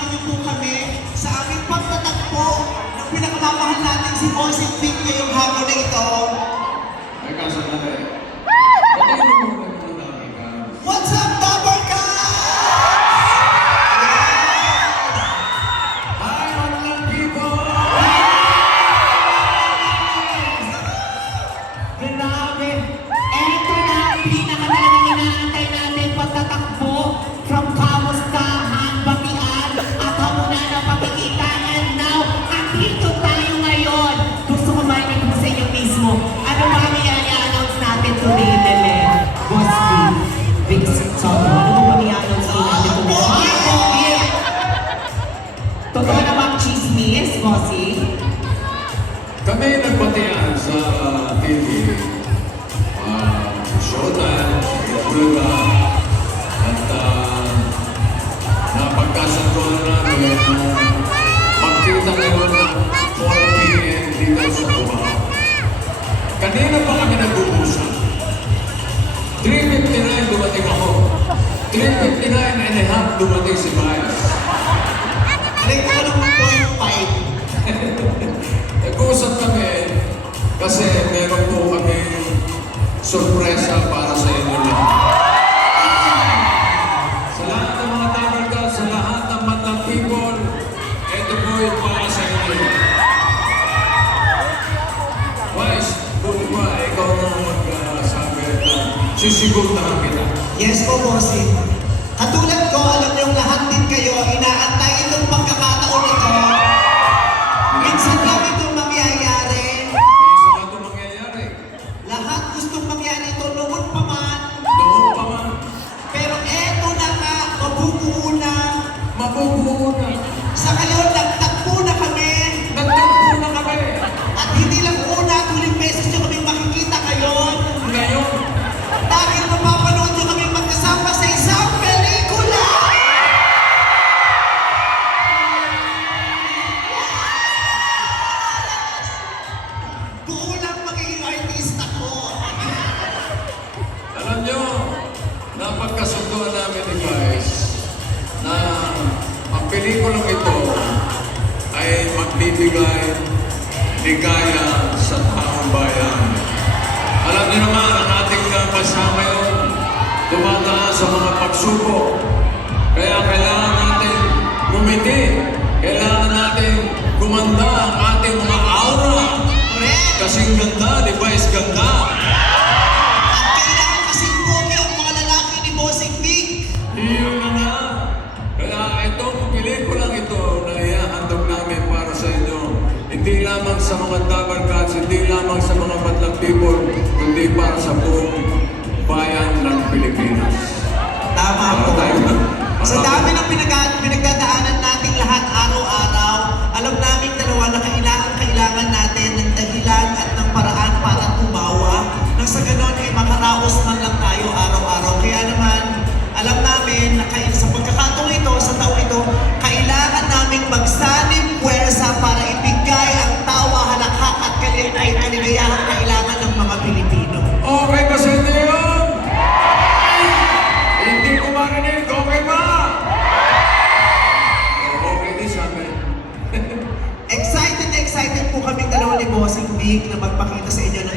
samahan niyo po kami sa aming pagtatagpo ng pinakamamahal natin si Bossing Vic ngayong hapon na ito. Ay, kaso na rin. Ito yung mga ka. What's up, Double Cats? Hi, online people! Grabe! Eto na ang pinakalagang inaantay natin pagtatakbo from kamustahan, batian, at hamunan ng pagkikita. And now, andito tayo ngayon. Gusto ko marinig mo sa inyo mismo. Ano ba ang i-announce natin today, Lele? Boss Vic Soto. Ano ba ang i-announce natin today? Totoo na bang chismis, Bossy? Kami nagpatian sa TV. Showtime, Bulaga, at napagkasantuan namin magkita ngayon ng 4 p.m. dito sa Cubao. Kanina pa kami nag-uusap. 3:59 dumating ako. 3:59 and a half dumating si Miles. Aray ko ng 1.5. Nag-uusap kami kasi meron po kami sorpresa para sa inyo lahat. Sa lahat ng mga tabarkal, sa lahat ng Madlang people, ito po yung para sa inyo. Vice, kung ba ikaw na magsabi na sisigurahan kita. Yes po, Bossing. Katulad ko, alam niyong lahat din kayo, inaantay itong pagkakataon ito. Minsan lang itong mangyayari. Isa nga ito mangyayari. Lahat gustong mangyari ito noon pa man. Noon pa man, Pero eto na nga, mabubuo na. mabubuo na. Sa ngayon, nagtagpo na kami. Nagtagpo na kami. At hindi lang una, tuling beses nyo kami makikita ngayon. Ngayon, Dahil mapapanood nyo kami magkasama sa isang pelikula. Buo lang magiging artista ko. alam nyo, napagkasunduan namin ni guys na ang pelikulang ito ay magbibigay ligaya sa taong bayan. Alam niyo naman, ang ating bansa ngayon dumadaan sa mga pagsubok. Kaya kailangan natin gumiti. Kailangan natin gumanda ang ating mga aura. Correct. Kasing ganda, di ba? Is ganda. At kailangan kasing pogi ang mga lalaki ni Bossing Vic. Iyon na nga. Kaya itong pelikulang ito na ihahandog namin para sa inyo, hindi lamang sa mga tabarkats, hindi lamang sa mga Madlang people, kundi para sa buong bayan ng Pilipinas. Tama po. Para tayo- Sa dami ng pinagdadaanan nating lahat araw-araw, alam namin dalawa na kailangan natin ng dahilan at ng paraan para tumawa. Nang sa ganon ay makaraos man lang tayo araw-araw. Kaya naman, alam namin na sa pagkakataong ito, sa taong ito, kailangan naming magsanib puwersa para ibigay ang tawa, halakhak at kaligayahang kailangan ng mga Pilipino. Okay ba sa inyo yun? Hindi ko marinig. Okay ba? Okay din sa amin. Excited na excited po kami dalawa ni Bossing Vic na magpakita sa inyo ng